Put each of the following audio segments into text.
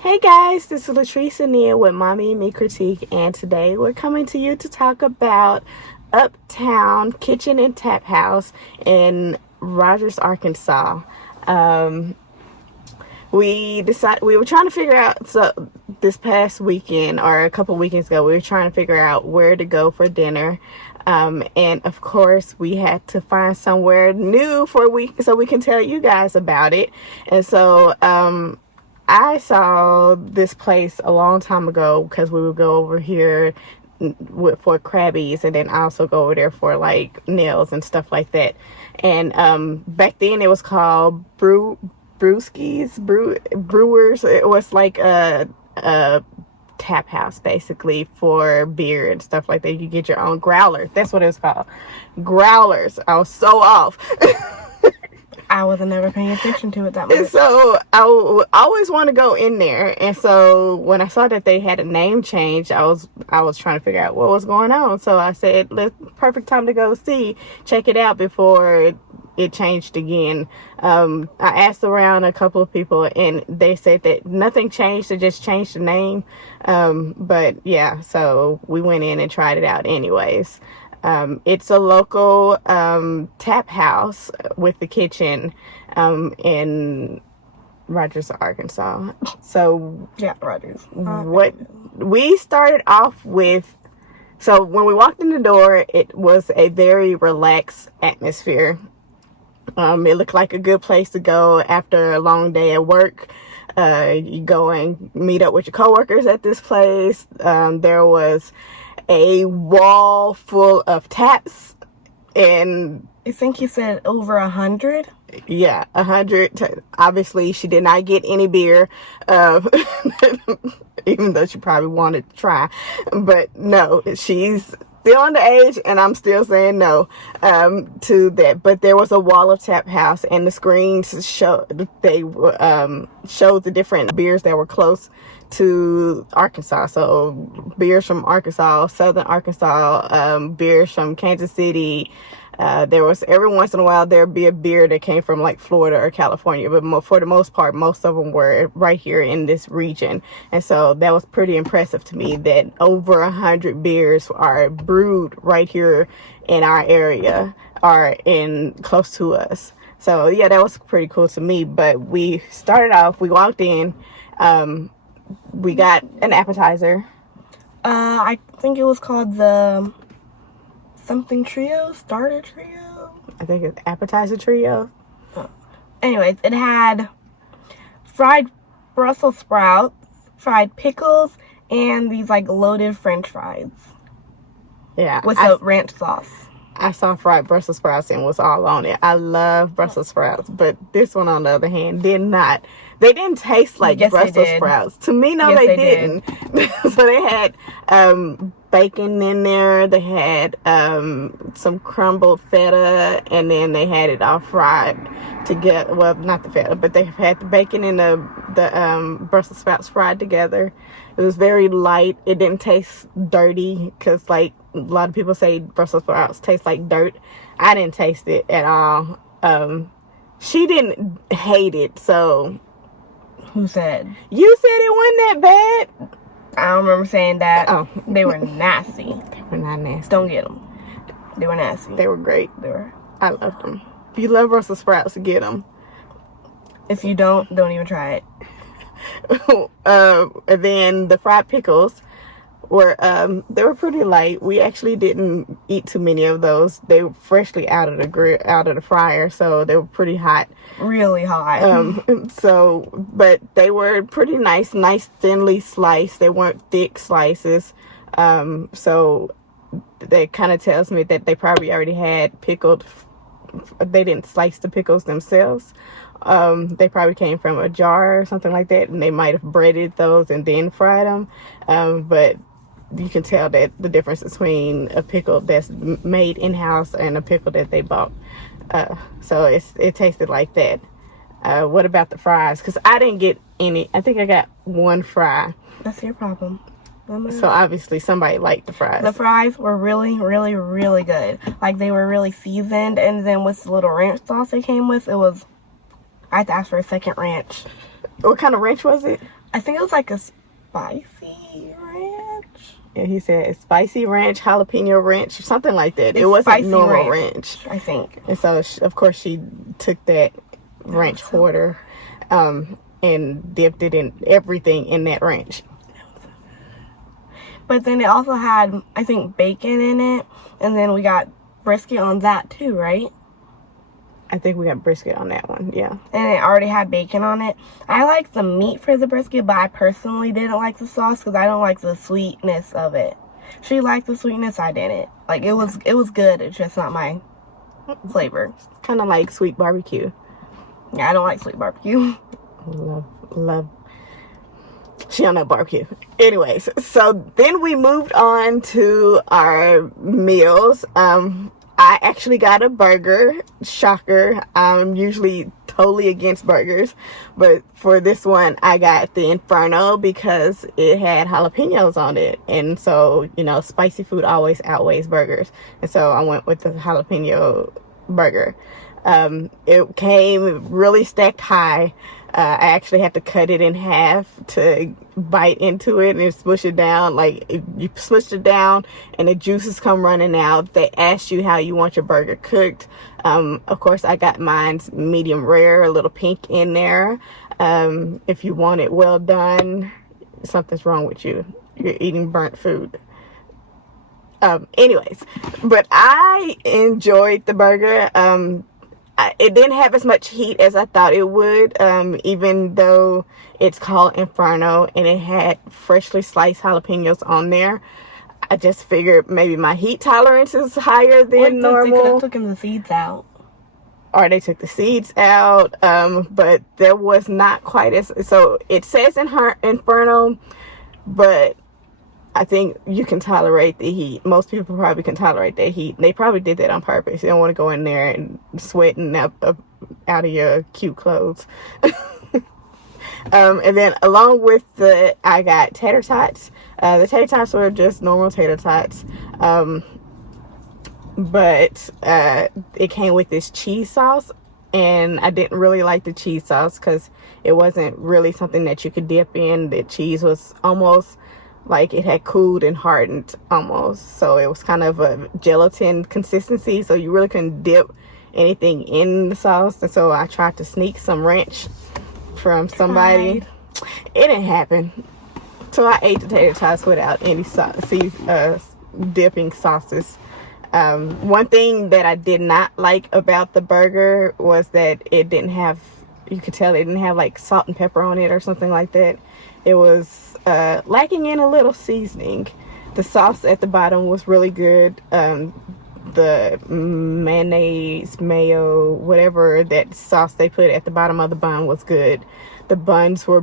Hey guys, this is Latrice and Nia with Mommy and Me Critique, and today we're coming to you to talk about Uptown Kiychen and Taphouse in Rogers, Arkansas. We were trying to figure out, so this past weekend or a couple weekends ago, we were trying to figure out where to go for dinner. And of course we had to find somewhere new for a week so we can tell you guys about it. And so, I saw this place a long time ago because we would go over here for Krabby's, and then I also go over there for like nails and stuff like that. And back then it was called Brewers. It was like a tap house basically for beer and stuff like that. You get your own growler. That's what it was called. Growlers. I was so off. I wasn't never paying attention to it that much. And so I always want to go in there. And so when I saw that they had a name change, I was trying to figure out what was going on. So I said, perfect time to go check it out before it changed again. I asked around a couple of people and they said that nothing changed. They just changed the name. But yeah, so we went in and tried it out anyways. It's a local tap house with the kitchen in Rogers, Arkansas. So yeah, Rogers. What we started off with, so when we walked in the door, it was a very relaxed atmosphere. It looked like a good place to go after a long day at work. You go and meet up with your coworkers at this place. There was a wall full of taps, and I think you said over 100. Yeah, 100. Obviously, she did not get any beer, even though she probably wanted to try. But no, she's still underage, and I'm still saying no to that. But there was a wall of tap house, and the screens showed the different beers that were close to Arkansas. So beers from Arkansas, Southern Arkansas, beers from Kansas City. There was, every once in a while there'd be a beer that came from like Florida or California, but for the most part, most of them were right here in this region. And so that was pretty impressive to me that over 100 beers are brewed right here in our area, or in close to us. So yeah, that was pretty cool to me. But we started off, we walked in, we got an appetizer. I think it was called the something trio, starter trio. I think it's appetizer trio. Anyways, it had fried Brussels sprouts, fried pickles, and these like loaded French fries. Yeah, with a ranch sauce. I saw fried Brussels sprouts and was all on it. I love Brussels sprouts, but this one, on the other hand, did not. They didn't taste like Brussels sprouts. To me, no, yes, they didn't. So they had bacon in there. They had some crumbled feta, and then they had it all fried together. Well, not the feta, but they had the bacon and the Brussels sprouts fried together. It was very light. It didn't taste dirty, because like a lot of people say Brussels sprouts taste like dirt. I didn't taste it at all. She didn't hate it, so. Who said? You said it wasn't that bad. I don't remember saying that. Oh. They were nasty. They were not nasty. Don't get them. They were nasty. They were great. They were. I loved them. If you love Brussels sprouts, get them. If you don't even try it. And then the fried pickles were they were pretty light. We actually didn't eat too many of those. They were freshly out of the fryer, so they were pretty hot. Really hot. But they were pretty nice thinly sliced. They weren't thick slices. So that kind of tells me that they probably already had pickled. They didn't slice the pickles themselves. They probably came from a jar or something like that, and they might have breaded those and then fried them. But you can tell that the difference between a pickle that's made in-house and a pickle that they bought. So it tasted like that. What about the fries? Because I didn't get any. I think I got one fry. That's your problem. So obviously somebody liked the fries. The fries were really, really, really good. Like, they were really seasoned, and then with the little ranch sauce they came with, it was, I had to ask for a second ranch. What kind of ranch was it? I think it was like a spicy ranch. Yeah, he said spicy ranch, jalapeno ranch, something like that. It's it wasn't spicy normal ranch. I think. And so, of course, she took that ranch water and dipped it in everything in that ranch. But then it also had, I think, bacon in it. And then we got brisket on that too, right? I think we got brisket on that one, yeah. And it already had bacon on it. I like the meat for the brisket, but I personally didn't like the sauce because I don't like the sweetness of it. She liked the sweetness, I didn't. Like, it was good. It's just not my flavor. Kind of like sweet barbecue. Yeah, I don't like sweet barbecue. Love. She don't know barbecue. Anyways, so then we moved on to our meals. I actually got a burger. Shocker. I'm usually totally against burgers, but for this one I got the Inferno because it had jalapenos on it, and so, you know, spicy food always outweighs burgers, and so I went with the jalapeno burger. It came really stacked high. I actually had to cut it in half to bite into it and smush it down. Like, you smush it down and the juices come running out. They ask you how you want your burger cooked. Of course, I got mine's medium rare, a little pink in there. If you want it well done, something's wrong with you. You're eating burnt food. Anyways, but I enjoyed the burger. It didn't have as much heat as I thought it would, even though it's called Inferno and it had freshly sliced jalapenos on there. I just figured maybe my heat tolerance is higher than normal. They could have taken the seeds out. Or they took the seeds out, but there was not quite as... So it says in Inferno, but I think you can tolerate the heat. Most people probably can tolerate that heat. They probably did that on purpose. You don't want to go in there and sweating out of your cute clothes. And then along with I got Tater Tots. The Tater Tots were just normal Tater Tots. But it came with this cheese sauce. And I didn't really like the cheese sauce because it wasn't really something that you could dip in. The cheese was almost... like it had cooled and hardened almost, so it was kind of a gelatin consistency, so you really couldn't dip anything in the sauce. And so I tried to sneak some ranch from somebody. It didn't happen, so I ate the tater tots without any dipping sauces. One thing that I did not like about the burger was that it didn't have, you could tell it didn't have like salt and pepper on it or something like that. It was lacking in a little seasoning. The sauce at the bottom was really good. The mayonnaise, mayo, whatever that sauce they put at the bottom of the bun was good. The buns were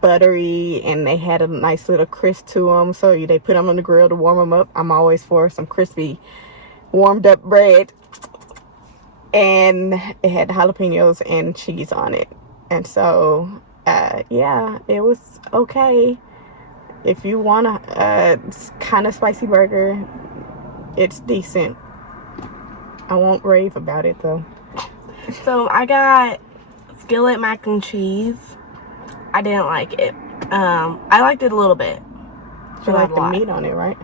buttery and they had a nice little crisp to them, so they put them on the grill to warm them up. I'm always for some crispy warmed up bread. And it had jalapenos and cheese on it, and so yeah, it was okay. If you want a kind of spicy burger, it's decent. I won't rave about it though. So I got Skillet Mac and Cheese. I didn't like it. I liked it a little bit. You like the meat on it, right?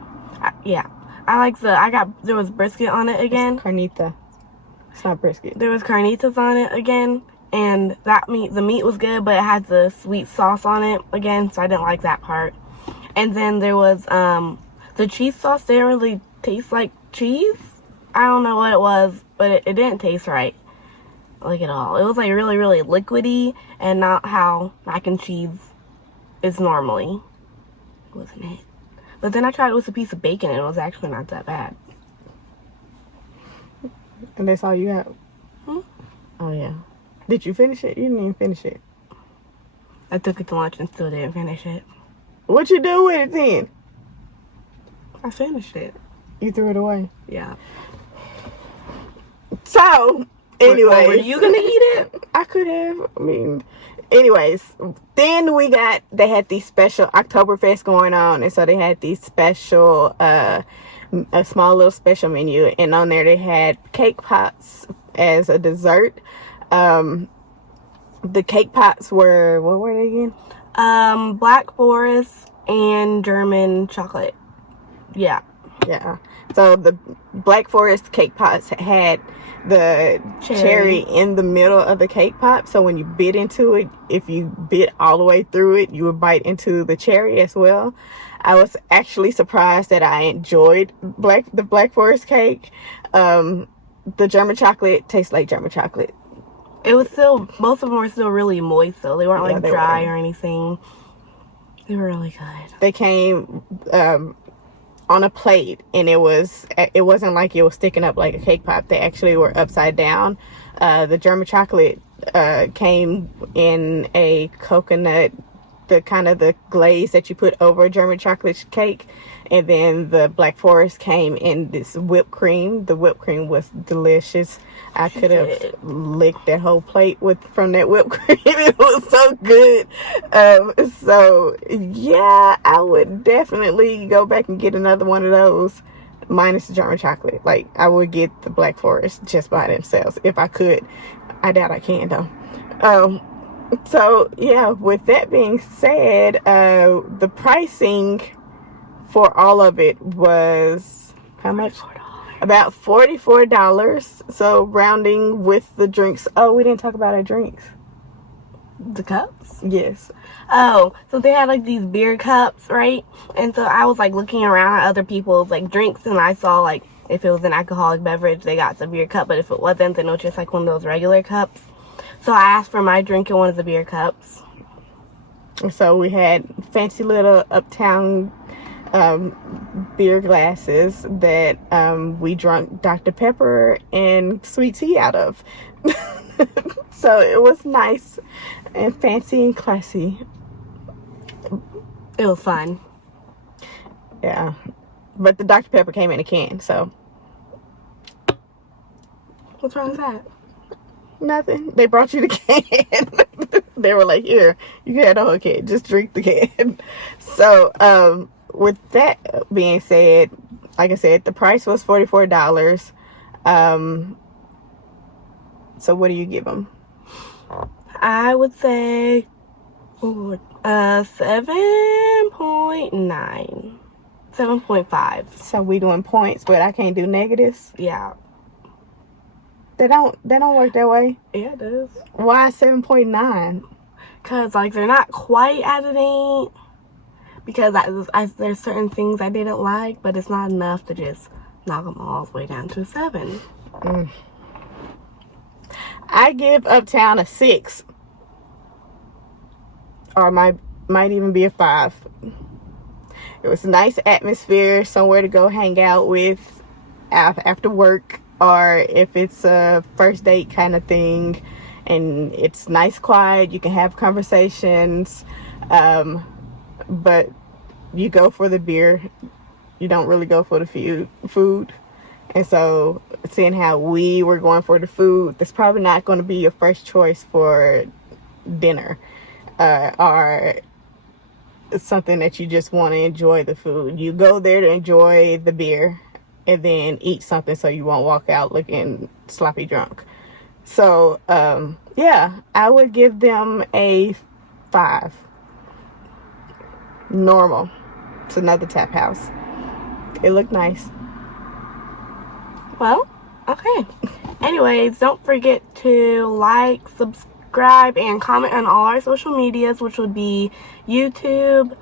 Yeah. There was brisket on it again. It's carnita. It's not brisket. There was carnitas on it again. And the meat was good, but it had the sweet sauce on it again, so I didn't like that part. And then there was, the cheese sauce didn't really taste like cheese. I don't know what it was, but it didn't taste right, like, at all. It was, like, really, really liquidy, and not how mac and cheese is normally, wasn't it? But then I tried it with a piece of bacon, and it was actually not that bad. And that's all you got? Oh, yeah. Did you finish it? You didn't even finish it. I took it to lunch and still didn't finish it. What you do with it then? I finished it. You threw it away? Yeah. So, anyways. Were you gonna eat it? I could have. I mean, anyways. Then they had these special Oktoberfest going on. And so they had these special, a small little special menu. And on there they had cake pops as a dessert. The cake pops were, what were they again? Black Forest and German chocolate. Yeah. Yeah. So the Black Forest cake pops had the cherry in the middle of the cake pop. So when you bit into it, if you bit all the way through it, you would bite into the cherry as well. I was actually surprised that I enjoyed the Black Forest cake. The German chocolate tastes like German chocolate. It was still, both of them were still really moist though. They weren't like dry or anything. They were really good. They came on a plate, and it wasn't like it was sticking up like a cake pop. They actually were upside down. The German chocolate came in a coconut, the glaze that you put over a German chocolate cake, and then the Black Forest came in this whipped cream. The whipped cream was delicious. I could have licked that whole plate from that whipped cream. It was so good. So yeah, I would definitely go back and get another one of those, minus the German chocolate. Like, I would get the Black Forest just by themselves if I could. I doubt I can though. So yeah, with that being said, the pricing for all of it was how much? About $44. So rounding with the drinks. Oh, we didn't talk about our drinks. The cups? Yes. Oh, so they had like these beer cups, right? And so I was like looking around at other people's like drinks, and I saw like if it was an alcoholic beverage, they got the beer cup, but if it wasn't, then it was just like one of those regular cups. So I asked for my drink in one of the beer cups. So we had fancy little Uptown beer glasses that we drank Dr. Pepper and sweet tea out of. So it was nice and fancy and classy. It was fun. Yeah. But the Dr. Pepper came in a can, so. What's wrong with that? Nothing. They brought you the can. They were like, here, you can have the whole can. Just drink the can. So, with that being said, like I said, the price was $44. So what do you give them? I would say 7.9. 7.5. So we doing points, but I can't do negatives? Yeah. They don't work that way? Yeah, it does. Why 7.9? Because, like, they're not quite at an 8. Because there's certain things I didn't like, but it's not enough to just knock them all the way down to a 7. I give Uptown a 6. Or might even be a 5. It was a nice atmosphere, somewhere to go hang out with after work, or if it's a first date kind of thing, and it's nice, quiet, you can have conversations, but you go for the beer, you don't really go for the food. And so seeing how we were going for the food, that's probably not going to be your first choice for dinner, or something that you just want to enjoy the food. You go there to enjoy the beer and then eat something so you won't walk out looking sloppy drunk. So yeah, I would give them a 5. Normal. It's another Taphouse. It looked nice. Well, okay. Anyways, don't forget to like, subscribe, and comment on all our social medias, which would be YouTube,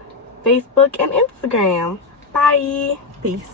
Facebook, and Instagram. Bye. Peace.